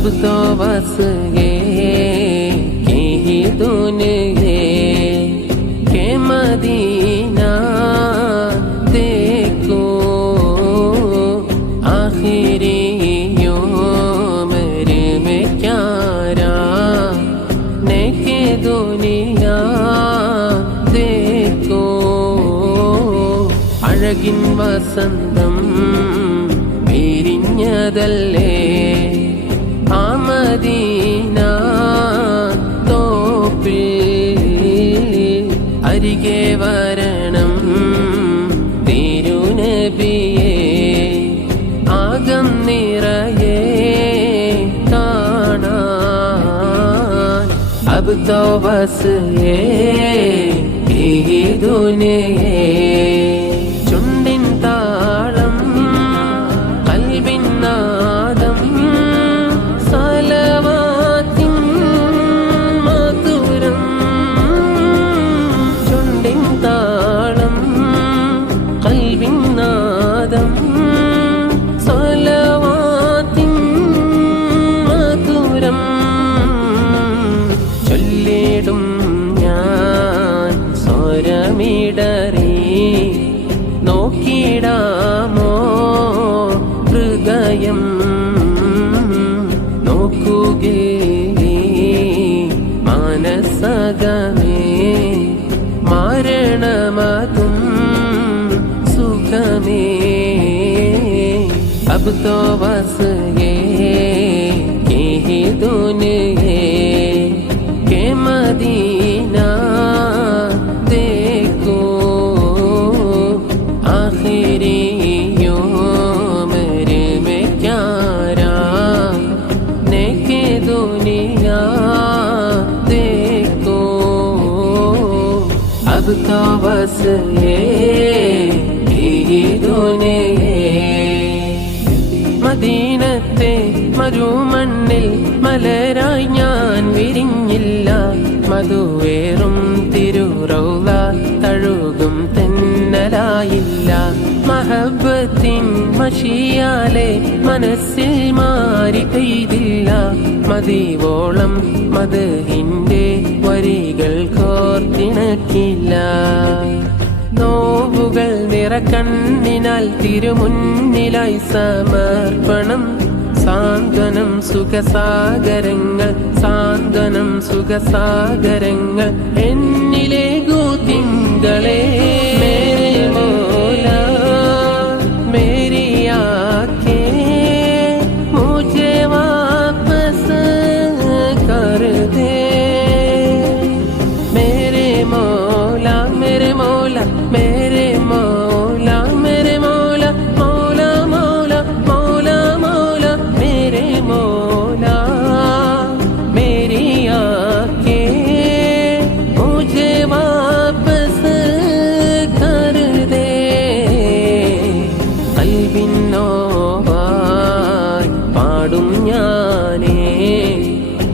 अब तो बस ये कि ही दुनिया के मदीना देखो आखिरी उम्र में क्या रहने के दुनिया देखो അഴകിൻ വസന്തം വിരിഞ്ഞതല്ലേ മദീന തോപ്പിൽ അരികെ വരണം തിരുനബിയെ ആകം നിറയെ കാണാൻ. അബ് തോ ബസ് ഏ ദുനിയേ. മാനസകമേ മരണമതും സുഖമേ अब तो बस ये कि ही दुनिया के मदीना अब तो बस ये ഈ ദുനിയേ മദീനത്തെ മരുമണ്ണിൽ മലരായി ഞാൻ വിരിഞ്ഞില്ല മധുവേറും തിരുറൗല തഴുകും തെന്നലായില്ല മഹബത്തിൻ മഷിയാലെ മനസ്സിൽ മാറി പെയ്തില്ല മതിവോളം മധുഹിന്റെ വരികൾ കോർത്തിണക്കില്ല നോവുകൾ നിറക്കണ്ണിനാൽ തിരുമുന്നിലായി സമർപ്പണം. സാന്ത്വനം സുഖസാഗരങ്ങൾ സാന്ത്വനം സുഖസാഗരങ്ങൾ. എന്നിലെ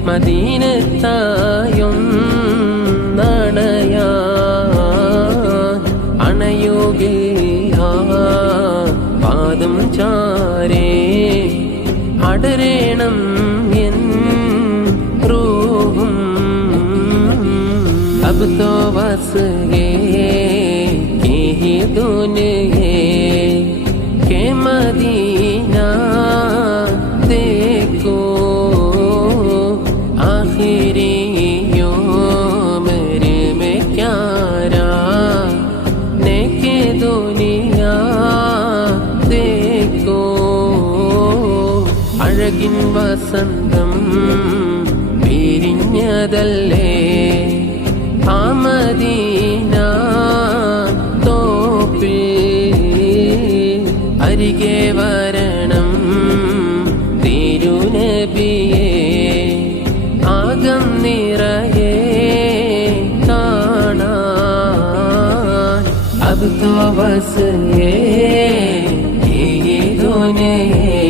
മദീനത്തായും നടയാ അണയുകില്ല പാദം ചാരേ അടരേണം എൻ റൂഹും अब तो बस ये कि ही दुनिया के मदीना അഴകിൻ വസന്തം വിരിഞ്ഞതല്ലേ ആമദീന തോപ്പിൽ അരികെ വരണം തിരുനബിയെ ആകം നിറയെ കാണാൻ अब तो बस ये ये दुनिया